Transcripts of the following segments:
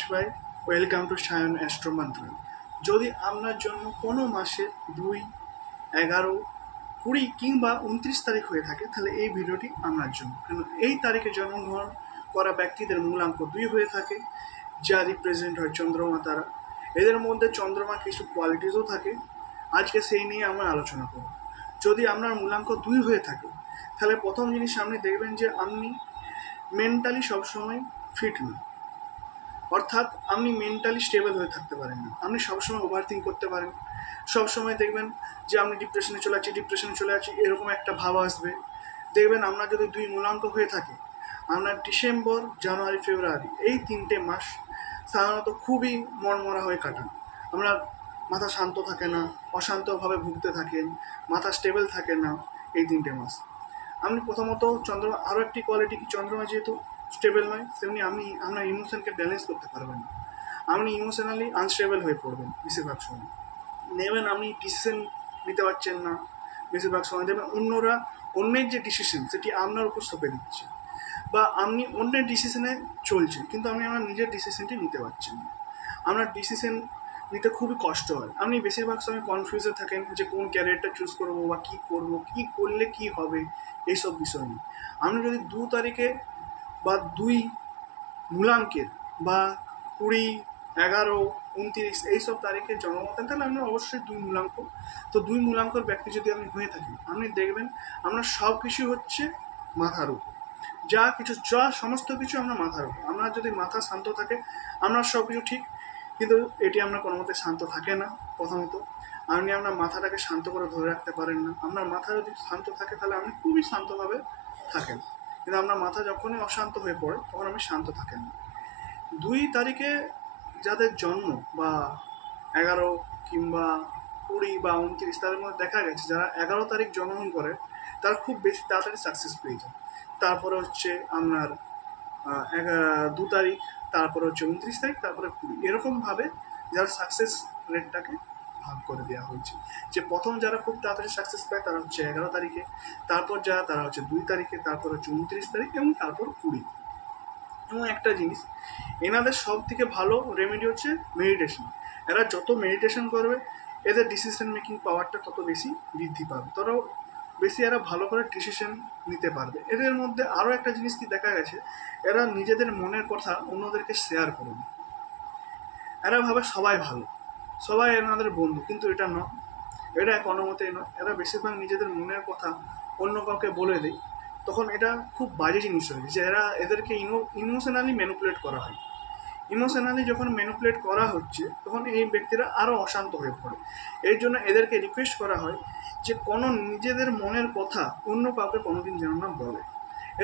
Shivai. Welcome to Sayan astro মন্ত্র। যদি আপনার জন্য কোনো মাসে 2, 11, 20 কিংবা 29 তারিখ হয়ে থাকে, তাহলে এই ভিডিওটি আপনার জন্য। কারণ এই তারিখে জন্মগ্রহণ করা ব্যক্তিদের মূলাঙ্ক 2 হয়ে থাকে, যা রিপ্রেজেন্ট হয় চন্দ্রমা তারা। এদের মধ্যে চন্দ্রমা কিছু কোয়ালিটিসও থাকে, আজকে সেই নিয়ে আমরা আলোচনা করব। যদি আপনার মূলাঙ্ক 2 হয়ে থাকে, তাহলে প্রথম জিনিস আপনি দেখবেন যে আপনি মেন্টালি সবসময় ফিট না, অর্থাৎ আপনি মেন্টালি স্টেবল হয়ে থাকতে পারেন না। আপনি সবসময় ওভার থিঙ্ক করতে পারেন, সবসময় দেখবেন যে আপনি ডিপ্রেশনে চলে আছি এরকম একটা ভাব আসবে। দেখবেন আপনার যদি 2 মূলাঙ্ক হয়ে থাকে, আপনার ডিসেম্বর, জানুয়ারি, ফেব্রুয়ারি এই 3টে মাস সাধারণত খুবই মনমরা হয়ে কাটান। আপনার মাথা শান্ত থাকে না, অশান্তভাবে ভুগতে থাকেন, মাথা স্টেবল থাকে না এই 3টে মাস। আপনি প্রথমত চন্দ্রমা আরও একটি কোয়ালিটি কি, চন্দ্রমা যেহেতু স্টেবল নয়, তেমনি আপনি আপনার ইমোশনকে ব্যালেন্স করতে পারবেন না। আপনি ইমোশনালি আনস্টেবল হয়ে পড়বেন বেশিরভাগ সময়। নেবেন আপনি ডিসিশন নিতে পারছেন না, বেশিরভাগ সময় দেখবেন অন্যের যে ডিসিশন সেটি আপনার উপর সঁপে দিচ্ছে, বা আপনি অন্যের ডিসিশনে চলছেন কিন্তু আপনি আপনার নিজের ডিসিশনটি নিতে পারছেন না। আপনার ডিসিশন নিতে খুবই কষ্ট হয়, আপনি বেশিরভাগ সময় কনফিউজে থাকেন যে কোন ক্যারিয়ারটা চুজ করবো বা কী করবো, কী করলে কী হবে, এইসব বিষয় নিয়ে। আপনি যদি 2 তারিখে বা 2 মূলাঙ্কের বা 20, 11, 29 এইসব তারিখে জন্ম হতেন, তাহলে আপনি অবশ্যই 2 মূলাঙ্ক। তো 2 মূলাঙ্কর ব্যক্তি যদি আপনি হয়ে থাকেন, আপনি দেখবেন আপনার সব কিছু হচ্ছে মাথার উপর, যা সমস্ত কিছু আপনার মাথার উপর। আপনার যদি মাথা শান্ত থাকে, আপনার সব কিছু ঠিক। কিন্তু এটি আপনার কোনো মতে শান্ত থাকে না। প্রথমত আপনি আপনার মাথাটাকে শান্ত করে ধরে রাখতে পারেন না। আপনার মাথা যদি শান্ত থাকে, তাহলে আপনি খুবই শান্তভাবে থাকেন, কিন্তু আপনার মাথা যখনই অশান্ত হয়ে পড়ে, তখন আপনি শান্ত থাকেন না। 2 তারিখে যাদের জন্ম, বা 11 কিংবা 20 বা 29, তাদের মধ্যে দেখা গেছে যারা 11 তারিখ জন্মগ্রহণ করে তারা খুব বেশি তাড়াতাড়ি সাকসেস পেয়ে যায়। তারপরে হচ্ছে আপনার 2 তারিখ, তারপরে হচ্ছে 29 তারিখ, তারপরে 20, এরকমভাবে যারা সাকসেস রেটটাকে ভাগ করে দেওয়া হয়েছে। যে প্রথম যারা খুব তাড়াতাড়ি সাকসেস পায় তারা হচ্ছে 11 তারিখে, তারপর তারা হচ্ছে 2 তারিখে, তারপর হচ্ছে 29 তারিখ এবং তারপর 20। এবং একটা জিনিস, এনাদের সব থেকে ভালো রেমেডি হচ্ছে মেডিটেশন। এরা যত মেডিটেশন করবে, এদের ডিসিশন মেকিং পাওয়ারটা তত বেশি বৃদ্ধি পাবে, ততও বেশি এরা ভালো করে ডিসিশন নিতে পারবে। এদের মধ্যে আরও একটা জিনিস কি দেখা গেছে, এরা নিজেদের মনের কথা অন্যদেরকে শেয়ার করবে। এরা ভাবে সবাই ভালো, সবাই এনাদের বন্ধু, কিন্তু এটা নয়, এটা কোনো মতেই নয়। এরা বেশিরভাগ নিজেদের মনের কথা অন্য কাউকে বলে দেয়, তখন এটা খুব বাজে জিনিস হয়ে যে এদেরকে ইমোশনালি ম্যানিপুলেট করা হয়। ইমোশনালি যখন ম্যানিপুলেট করা হচ্ছে, তখন এই ব্যক্তিরা আরও অশান্ত হয়ে পড়ে। এই জন্য এদেরকে রিকোয়েস্ট করা হয় যে কোনো নিজেদের মনের কথা অন্য কাউকে কোনোদিন যেন না বলে।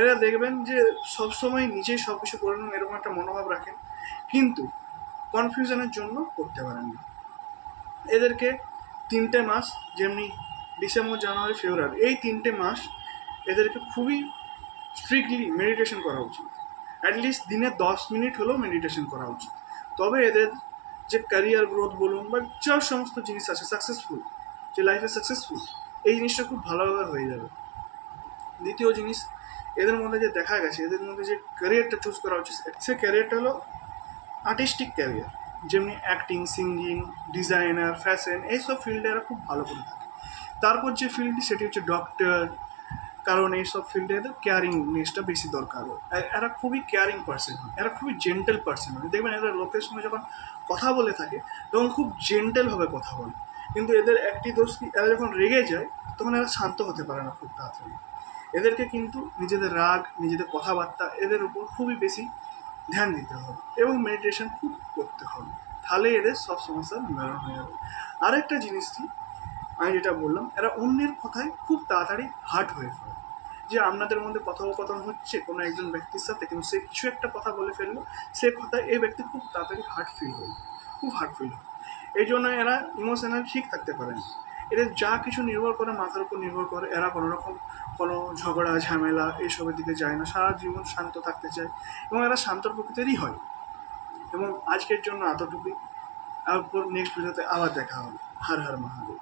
এরা দেখবেন যে সবসময় নিজেই সব কিছু করে নেন, এরকম একটা মনোভাব রাখেন, কিন্তু কনফিউশনের জন্য করতে পারেন না। এদেরকে 3টে মাস, যেমনি ডিসেম্বর, জানুয়ারি, ফেব্রুয়ারি, এই 3টে মাস এদেরকে খুবই স্ট্রিক্টলি মেডিটেশন করা উচিত। অ্যাটলিস্ট দিনে 10 মিনিট হলেও মেডিটেশন করা উচিত। তবে এদের যে ক্যারিয়ার গ্রোথ বলুন বা যা সমস্ত জিনিস আছে সাকসেসফুল, যে লাইফে সাকসেসফুল, এই জিনিসটা খুব ভালোভাবে হয়ে যাবে। দ্বিতীয় জিনিস, এদের মধ্যে যে দেখা গেছে, এদের মধ্যে যে ক্যারিয়ারটা চুজ করা উচিত, সে ক্যারিয়ারটা হলো আর্টিস্টিক ক্যারিয়ার, যেমনি অ্যাক্টিং, সিঙ্গিং, ডিজাইনার, ফ্যাশন, এইসব ফিল্ডে এরা খুব ভালো করে থাকে। তারপর যে ফিল্ডটি সেটি হচ্ছে ডক্টর, কারণ এইসব ফিল্ডে এদের কেয়ারিংনেসটা বেশি দরকার হয়। এরা খুবই কেয়ারিং পার্সন হয়, এরা খুবই জেন্টেল পার্সন হয়। দেখবেন এরা লোকের সঙ্গে যখন কথা বলে থাকে, তখন খুব জেন্টেলভাবে কথা বলে। কিন্তু এদের একটি দোষ কি, এরা যখন রেগে যায়, তখন এরা শান্ত হতে পারে না খুব তাড়াতাড়ি। এদেরকে কিন্তু নিজেদের রাগ, নিজেদের কথাবার্তা, এদের উপর খুবই বেশি ধ্যান দিতে হবে এবং মেডিটেশন খুব করতে হবে, তাহলে এদের সব সমস্যার নিবারণ হয়ে যাবে। আরেকটা জিনিস কি, আমি যেটা বললাম, এরা অন্যের কথায় খুব তাড়াতাড়ি হার্ট হয়ে পড়ে। যে আপনাদের মধ্যে কথোপকথন হচ্ছে কোনো একজন ব্যক্তির সাথে, কিন্তু সে কিছু একটা কথা বলে ফেললো, সে কথায় এই ব্যক্তি খুব তাড়াতাড়ি খুব হার্ট ফিল হয়। এই জন্য এরা ইমোশনালি ঠিক থাকতে পারে না। এদের যা কিছু নির্ভর করে মাথার উপর নির্ভর করে। এরা কোনো রকম কোনো ঝগড়া ঝামেলা এইসবের দিকে যায় না, সারা জীবন শান্ত থাকতে চায় এবং এরা শান্ত প্রকৃতিরই হয়। এবং আজকের জন্য এতটুকুই, তারপর নেক্সট ভিডিওতে আবার দেখা হবে। হর হর মহাদেব।